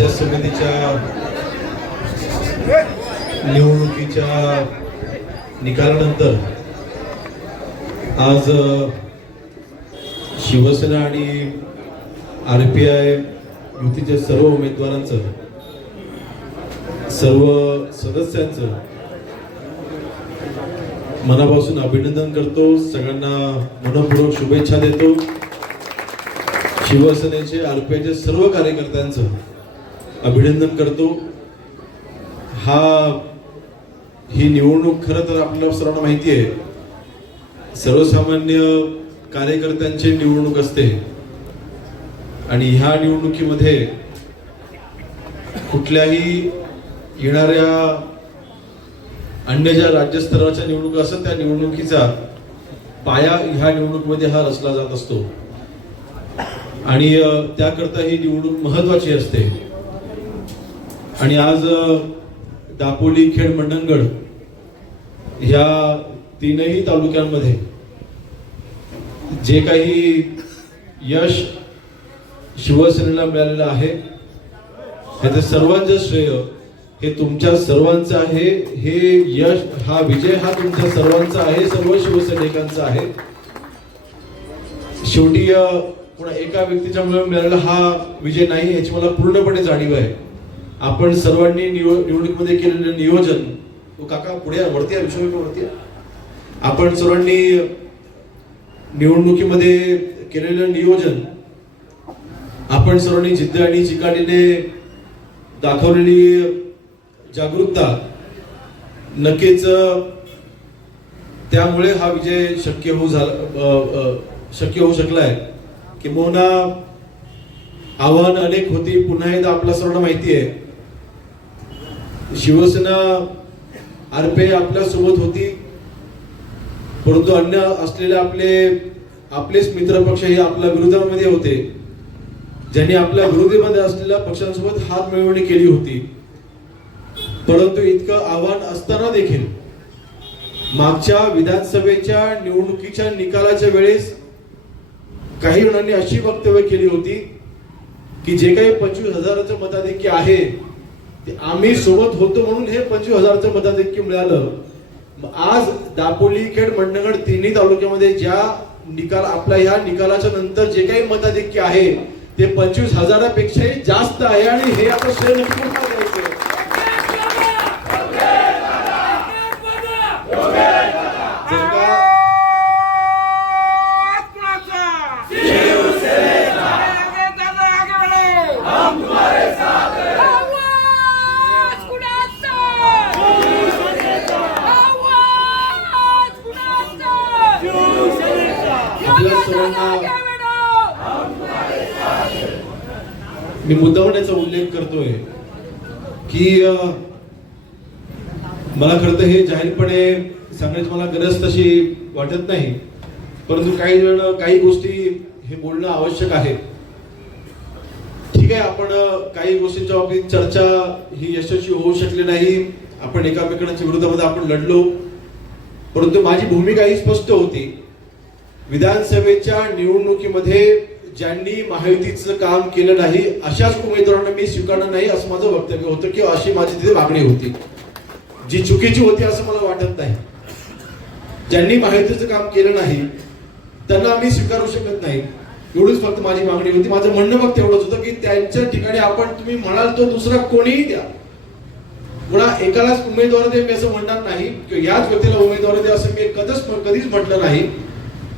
पंचायत समितीच्या निवडणुकीच्या निकालानंतर आज शिवसेना आणि आर पी आय युतीच्या सर्व उमेदवारांचं सर्व सदस्यांचं मनापासून अभिनंदन करतो. सगळ्यांना मनपूर्वक शुभेच्छा देतो. शिवसेनेचे आरपीआयचे सर्व कार्यकर्त्यांचं अभिनंदन करतो. हा ही निवडणूक खरं तर आपल्याला सर्वांना माहिती आहे. सर्वसामान्य कार्यकर्त्यांची निवडणूक असते. आणि ह्या निवडणुकीमध्ये कुठल्याही येणाऱ्या अन्य ज्या राज्यस्तराच्या निवडणुका असतात त्या निवडणुकीचा पाया ह्या निवडणुकीमध्ये हा रचला जात असतो. आणि त्याकरता ही निवडणूक महत्वाची असते. आणि आज दापोली खेड मंडणगड ह्या तीनही तालुक्यांमध्ये जे काही यश शिवसेनेला मिळालेलं आहे त्याचं सर्वांचं श्रेय हे तुमच्या सर्वांचं आहे हे यश हा विजय हा तुमच्या सर्वांचा आहे सर्व शिवसैनिकांचा आहे. शेवटी पुन्हा एका व्यक्तीच्या मुळे मिळालेला हा विजय नाही याची मला पूर्णपणे जाणीव आहे. आपण सर्वांनी निव- निवडणुकीमध्ये केलेलं नियोजन काका पुढे वरती आहे विश्वविक वरती आहे आपण सर्वांनी निवडणुकीमध्ये केलेलं नियोजन आपण सर्वांनी जिद्द आणि चिकाटीने दाखवलेली जागरूकता नक्कीच त्यामुळे हा विजय शक्य होऊ झाला शक्य होऊ शकलाय किंबहुना आव्हान अनेक होती पुन्हा एकदा आपल्या सर्वांना माहिती आहे. शिवसेना आरपे आपल्यासोबत होती. परंतु अन्य असलेले आपले आपलेच मित्र पक्ष हे आपल्या विरोधामध्ये होते. ज्यांनी आपल्या विरोधीमध्ये असलेल्या पक्षांसोबत हात मिळवणी केली होती. परंतु इतकं आव्हान असताना देखील मागच्या विधानसभेच्या निवडणुकीच्या निकालाच्या वेळेस काही जणांनी अशी वक्तव्य केली होती की जे काही पंचवीस हजाराचं मताधिक्य आहे आम्ही सोबत होतो म्हणून हे पंचवीस हजारचं मताधिक्य मिळालं. आज दापोली खेड मंडणगड तिन्ही तालुक्यामध्ये ज्या निकाल आपल्या ह्या निकालाच्या नंतर जे काही मताधिक्य आहे ते पंचवीस हजारापेक्षाही जास्त आहे आणि हे आपण श्रेय नक्की मी मुद्दावण्याचा उल्लेख करतोय की मला खरं तर हे जाहीरपणे सांगण्याची मला गरज तशी वाटत नाही परंतु काही जण काही गोष्टी हे बोलणं आवश्यक आहे. ठीक आहे आपण काही गोष्टींच्या बाबतीत चर्चा ही यशस्वी होऊ शकली नाही. आपण एकामेकांच्या विरोधामध्ये आपण लढलो. परंतु माझी भूमिका ही स्पष्ट होती. विधानसभेच्या निवडणुकीमध्ये ज्यांनी महायुतीचं काम केलं नाही अशाच उमेदवारांना मी स्वीकारणार नाही असं माझं वक्तव्य होतं किंवा अशी माझी तिथे मागणी होती. जी चुकीची होती असं मला वाटत नाही. ज्यांनी महायुतीचं काम केलं नाही त्यांना आम्ही स्वीकारू शकत नाही. एवढीच फक्त माझी मागणी होती. माझं म्हणणं फक्त एवढंच होतं की त्यांच्या ठिकाणी आपण तुम्ही म्हणाल तो दुसरा कोणीही द्या. मुळा एकालाच उमेदवार दे मी असं म्हणणार नाही. याच व्यक्तीला उमेदवार दे असं मी कधीच कधीच म्हटलं नाही.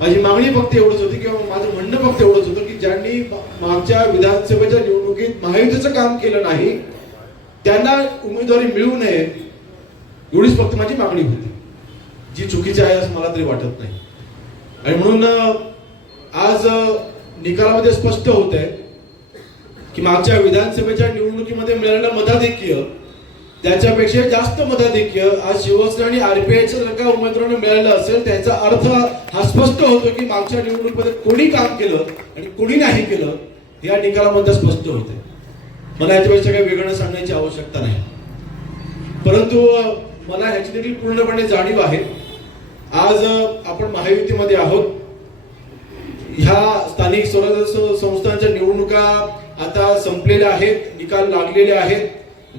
माझी मागणी फक्त एवढंच होती किंवा माझं म्हणणं फक्त एवढंच होतं की ज्यांनी मागच्या विधानसभेच्या निवडणुकीत महायुतीचं काम केलं नाही त्यांना उमेदवारी मिळू नये एवढीच फक्त माझी मागणी होती. जी चुकीची आहे असं मला तरी वाटत नाही. आणि म्हणून आज निकालामध्ये स्पष्ट होत आहे की मागच्या विधानसभेच्या निवडणुकीमध्ये मिळालेलं मताधिक्य त्याच्यापेक्षा जास्त मताधिक्य आज शिवसेना आणि आरपीआयच्या जर का उमेदवारांना मिळालं असेल त्याचा अर्थ हा स्पष्ट होतो की मागच्या निवडणुकीमध्ये कोणी काम केलं आणि कोणी नाही केलं या निकालामध्ये स्पष्ट होते. मला याच्यापेक्षा काही वेगळं सांगण्याची आवश्यकता नाही. परंतु मला ह्याची देखील पूर्णपणे जाणीव आहे. आज आपण महायुतीमध्ये आहोत. ह्या स्थानिक स्वराज्य संस्थांच्या निवडणुका आता संपलेल्या आहेत निकाल लागलेले आहेत.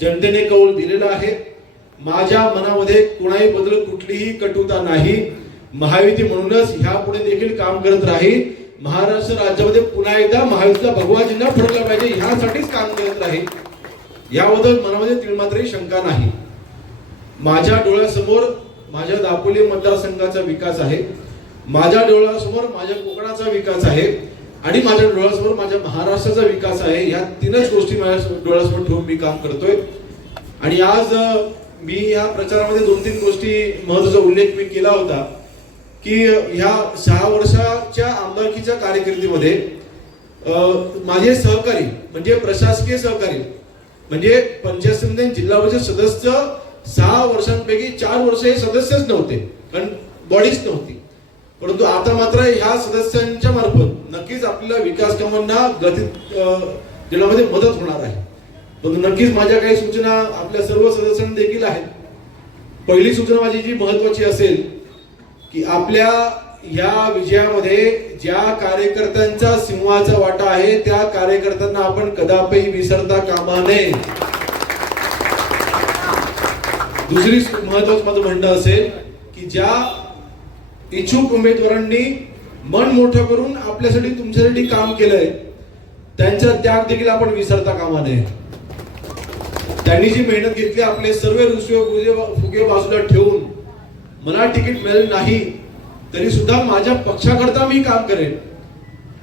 जनतेने कौल दिलेला आहे. माझ्या मनामध्ये कुणाही बदल कुठलीही कटुता नाही. महायुती म्हणूनच ह्या पुढे देखील काम करत राहील. महाराष्ट्र राज्यामध्ये पुन्हा एकदा महायुतीला भगवाजींना फडकला पाहिजे ह्यासाठीच काम करत राहील. याबद्दल मनामध्ये तिळमात्रही शंका नाही. माझ्या डोळ्यासमोर माझ्या दापोली मतदारसंघाचा विकास आहे. माझ्या डोळ्यासमोर माझ्या कोकणाचा विकास आहे. आणि माझ्या डोळ्यासमोर माझ्या महाराष्ट्राचा विकास आहे या तीनच गोष्टी माझ्या डोळ्यासमोर ठेवून मी काम करतोय. आणि आज मी या प्रचारामध्ये दोन तीन गोष्टी महत्त्वाचा उल्लेख मी केला होता की ह्या सहा वर्षाच्या आमदारकीच्या कारकिर्दीमध्ये माझे सहकारी म्हणजे प्रशासकीय सहकारी म्हणजे पंचायत समिती जिल्हा परिषद सदस्य सहा वर्षांपैकी चार वर्ष हे सदस्यच नव्हते कारण बॉडीच नव्हती. परंतु आता मात्र ह्या सदस्यांच्या मार्फत नक्कीच आपल्याला विकास कामांना गती देण्यामध्ये मदत होणार आहे. पण नक्कीच माझ्या काही सूचना आपल्या सर्व सदस्यांना देखील आहेत. पहिली सूचना माझी जी महत्वाची असेल की आपल्या या विजयामध्ये ज्या कार्यकर्त्यांचा सिंहाचा वाटा आहे त्या कार्यकर्त्यांना आपण कदापि विसरता कामा नये. दुसरी महत्वाचं माझं म्हणणं असेल की ज्या इच्छुक उमेदवारांनी मन मोठं करून आपल्यासाठी तुमच्यासाठी काम केलंय. त्यांचा त्याग देखील आपण विसरता कामा नये. त्यांनी जी मेहनत घेतली आपले सर्व रुसवे फुगे बाजूला ठेवून मला तिकीट मिळेल नाही तरी सुद्धा माझ्या पक्षाकरता मी काम करेन.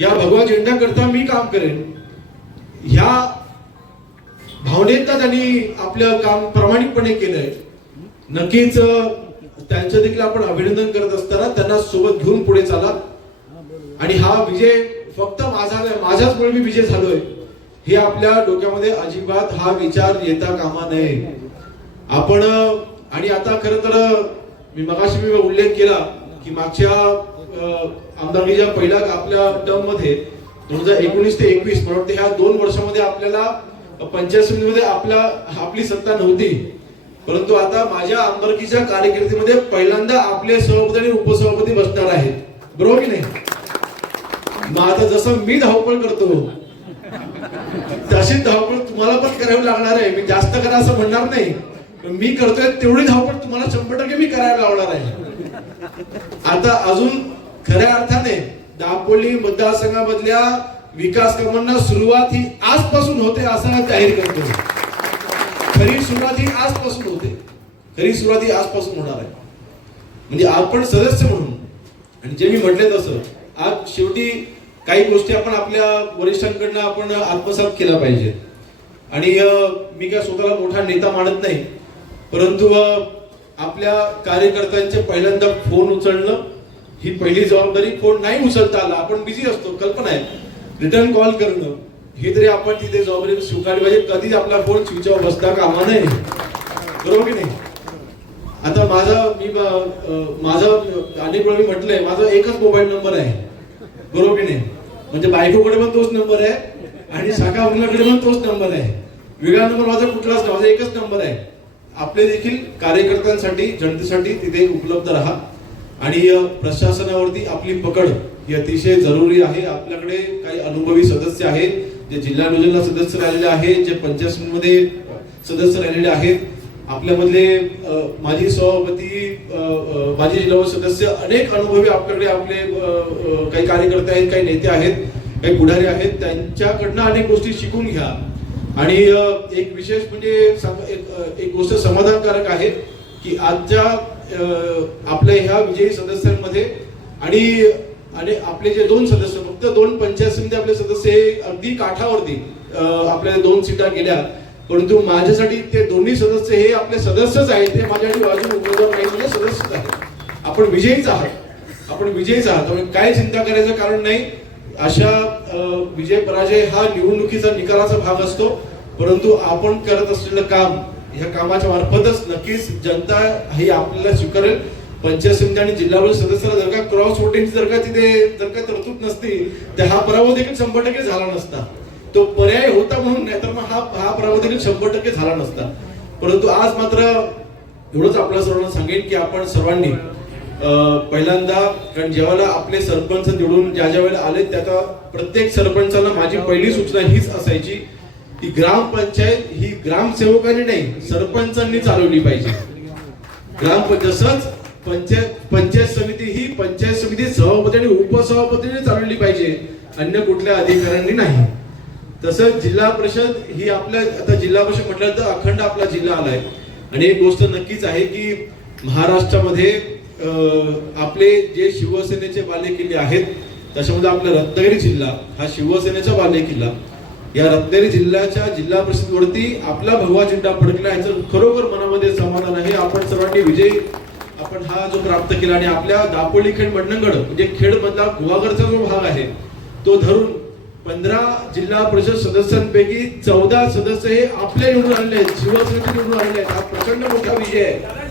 या भगवा झेंड्याकरता मी काम करेन. ह्या भावनेत त्यांनी आपलं काम प्रामाणिकपणे केलंय. नक्कीच त्यांचं देखील आपण अभिनंदन करत असताना त्यांना सोबत घेऊन पुढे चाला. आणि हा विजय फक्त माझा नाही माझ्याचमुळे मी विजय झालोय. हे आपल्या डोक्यामध्ये अजिबात हा विचार येता कामा नये. आपण आणि आता खर तर मी मगाशी मी उल्लेख केला की मागच्या आमदारकीच्या पहिल्या आपल्या टर्ममध्ये दोन हजार एकोणीस ते एकवीस मला वाटतं ह्या दोन वर्षामध्ये आपल्याला पंचायत समितीमध्ये आपल्या आपली सत्ता नव्हती. परंतु आता माझ्या आमदारकीच्या कार्यकिर्दीमध्ये पहिल्यांदा आपले सभापती आणि उपसभापती बसणार आहेत. बरोबर की नाही? मग आता जसं मी धावपळ करतो तशी धावपळ तुम्हाला पण करावी लागणार आहे. मी जास्त करा असं म्हणणार नाही. पण मी करतोय तेवढी धावपळ तुम्हाला शंभर टक्के मी करायला लावणार आहे. आता अजून खऱ्या अर्थाने दापोली मतदारसंघामधल्या विकास कामांना सुरुवात ही आजपासून होते असं जाहीर करतो. खरी सुरुवात ही आजपासून होते. खरी सुरुवात ही आजपासून होणार आहे. म्हणजे आपण सदस्य म्हणून आणि जे मी म्हटले तसं आज शेवटी काही गोष्टी आपण आपल्या वरिष्ठांकडनं आपण आत्मसात केल्या पाहिजेत. आणि मी काय स्वतःला मोठा नेता मानत नाही परंतु आपल्या कार्यकर्त्यांचे पहिल्यांदा फोन उचलणं ही पहिली जबाबदारी. फोन नाही उचलता आला आपण बिझी असतो कल्पना आहे. रिटर्न कॉल करणं हे तरी आपण तिथे जबाबदारी स्वीकारली पाहिजे. कधीच आपला फोन स्विच ऑफ बसता कामा नये. बरोबर की नाही? आता माझा मी माझं माझा अनेक वेळा मी म्हटलंय माझा एकच मोबाईल नंबर आहे. बरोबर की नाही? म्हणजे बायकोकडे पण तोच नंबर आहे आणि शाखा मुलाकडे पण तोच नंबर आहे. वेगळा नंबर माझा कुठलाच नाही माझा एकच नंबर आहे. आपले देखील कार्यकर्त्यांसाठी जनतेसाठी तिथे उपलब्ध राहा. आणि प्रशासनावरती आपली पकड ही अतिशय जरुरी आहे. आपल्याकडे काही अनुभवी सदस्य आहेत जे जिल्हा नियोजनला सदस्य राहिलेले आहेत जे पंचायतमध्ये सदस्य राहिलेले आहेत. आपल्यामधले माजी सभापती माजी जिल्हा सदस्य अनेक अनुभवी आपल्याकडे आपले काही कार्यकर्ते आहेत काही नेते आहेत काही पुढारी आहेत त्यांच्याकडनं अनेक गोष्टी शिकून घ्या. आणि एक विशेष म्हणजे एक एक गोष्ट समाधानकारक आहे की आजच्या आपल्या ह्या विजयी सदस्यांमध्ये आणि आणि आपले जे दोन सदस्य फक्त दोन पंचायत समिती आपले सदस्य हे अगदी काठावरती आपल्या दोन सीटा गेल्या परंतु माझ्यासाठी ते दोन्ही सदस्य हे आपले सदस्यच आहेत ते माझ्यासाठी बाजूने उमेदवार नाही म्हणजे सदस्यच आहेत. आपण विजयीच आहात. आपण विजयीच आहात. त्यामुळे काय चिंता करायचं कारण नाही. अशा विजय पराजय हा निवडणुकीचा निकालाचा भाग असतो. परंतु आपण करत असलेलं काम ह्या कामाच्या मार्फतच नक्कीच जनता ही आपल्याला स्वीकारेल. पंचायत समिती आणि जिल्हा परिषद सदस्याला जर का क्रॉस वोटिंग जर का तिथे जर का तरतूद नसती तर हा पराभव देखील शंभर टक्के झाला नसता. तो पर्याय होता म्हणून नाही तर मग हा हा पराभव शंभर टक्के झाला नसता. परंतु आज मात्र एवढंच आपल्या सर्वांना सांगेन की आपण सर्वांनी पहिल्यांदा कारण जेव्हा आपले सरपंच निवडून ज्या ज्या वेळेला आले त्या प्रत्येक सरपंचाला माझी पहिली सूचना हीच असायची की ग्रामपंचायत ही ग्रामसेवकांनी नाही सरपंचांनी चालवली पाहिजे. ग्रामपंचायत पंचायत पंचायत समिती ही पंचायत समिती सभापती आणि उपसभापतीने चालवली पाहिजे. अन्य कुठल्या अधिकाऱ्यांनी नाही. तसंच जिल्हा परिषद ही आपल्या आता जिल्हा परिषद म्हटलं तर अखंड आपला जिल्हा आलाय. आणि एक गोष्ट नक्कीच आहे की महाराष्ट्रामध्ये आपले जे शिवसेनेचे बालेकिल्ले आहेत त्याच्यामध्ये आपला रत्नागिरी जिल्हा हा शिवसेनेचा बालेकिल्ला. या रत्नागिरी जिल्ह्याच्या जिल्हा परिषदवरती आपला भगवा झेंडा फडकला याचं खरोखर मनामध्ये समाधान आहे. आपण सर्वांनी विजय आपण हा जो प्राप्त केला आणि आपल्या दापोली खेड मंडणगड म्हणजे खेड मधला गुहागरचा जो भाग आहे तो धरून पंधरा जिल्हा परिषद सदस्यांपैकी चौदा सदस्य हे आपले निवडून आलेले आहेत. शिवसेनेचे निवडून आलेले आहेत. हा प्रचंड मोठा विजय आहे.